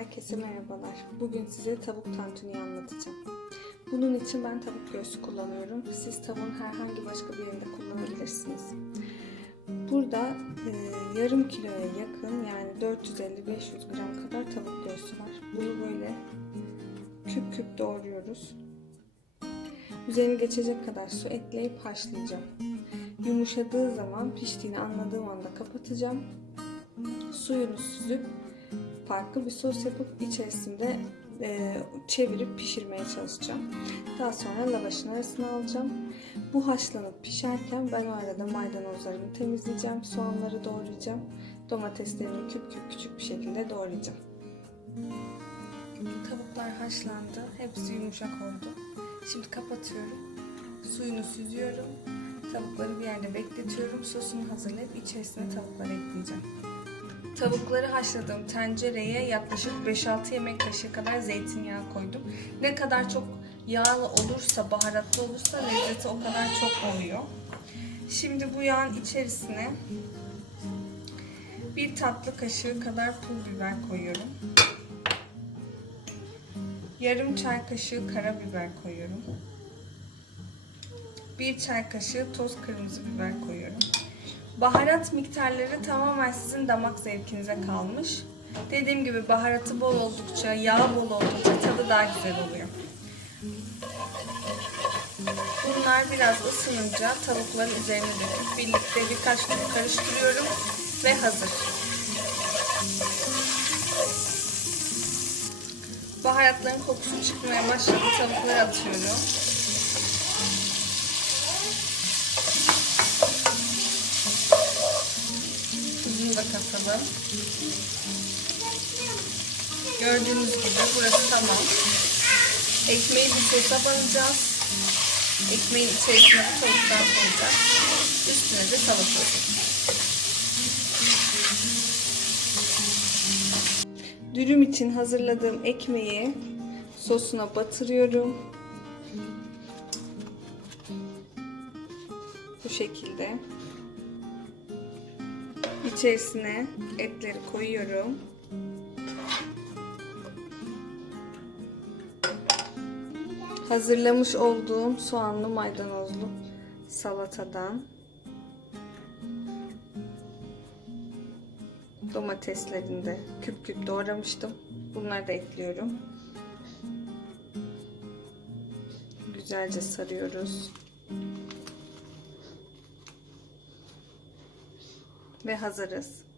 Herkese merhabalar. Bugün size tavuk tantuni anlatacağım. Bunun için ben tavuk göğsü kullanıyorum. Siz tavuğun herhangi başka bir yerinde kullanabilirsiniz. Burada e, yarım kiloya yakın yani 450-500 gram kadar tavuk göğsü var. Bunu böyle küp küp doğruyoruz. Üzerine geçecek kadar su ekleyip haşlayacağım. Yumuşadığı zaman piştiğini anladığım anda kapatacağım. Suyunu süzüp farklı bir sos yapıp içerisinde e, çevirip pişirmeye çalışacağım. Daha sonra lavaşın arasına alacağım. Bu haşlanıp pişerken ben o arada maydanozlarımı temizleyeceğim. Soğanları doğrayacağım. Domateslerimi küp küp küçük bir şekilde doğrayacağım. Tavuklar haşlandı. Hepsi yumuşak oldu. Şimdi kapatıyorum. Suyunu süzüyorum. Tavukları bir yerde bekletiyorum. Sosunu hazırlayıp içerisine tavukları ekleyeceğim. Tavukları haşladığım tencereye yaklaşık 5-6 yemek kaşığı kadar zeytinyağı koydum. Ne kadar çok yağlı olursa, baharatlı olursa lezzeti o kadar çok oluyor. Şimdi bu yağın içerisine bir tatlı kaşığı kadar pul biber koyuyorum. Yarım çay kaşığı karabiber koyuyorum. Bir çay kaşığı toz kırmızı biber koyuyorum. Baharat miktarları tamamen sizin damak zevkinize kalmış. Dediğim gibi baharatı bol oldukça, yağ bol oldukça tadı daha güzel oluyor. Bunlar biraz ısınınca tavukların üzerine döküp birlikte birkaç tur karıştırıyorum ve hazır. Baharatların kokusu çıkmaya başladı. Tavukları atıyorum. Tuzunu da katalım. Gördüğünüz gibi burası tamam. Ekmeği bir sosa banacağız. Ekmeğin içerisine bu tavuklar koyacağız. Üstüne de salata. Dürüm için hazırladığım ekmeği sosuna batırıyorum. Bu şekilde. İçerisine etleri koyuyorum. Hazırlamış olduğum soğanlı maydanozlu salatadan domateslerini de küp küp doğramıştım. Bunları da ekliyorum. Güzelce sarıyoruz. Ve hazırız.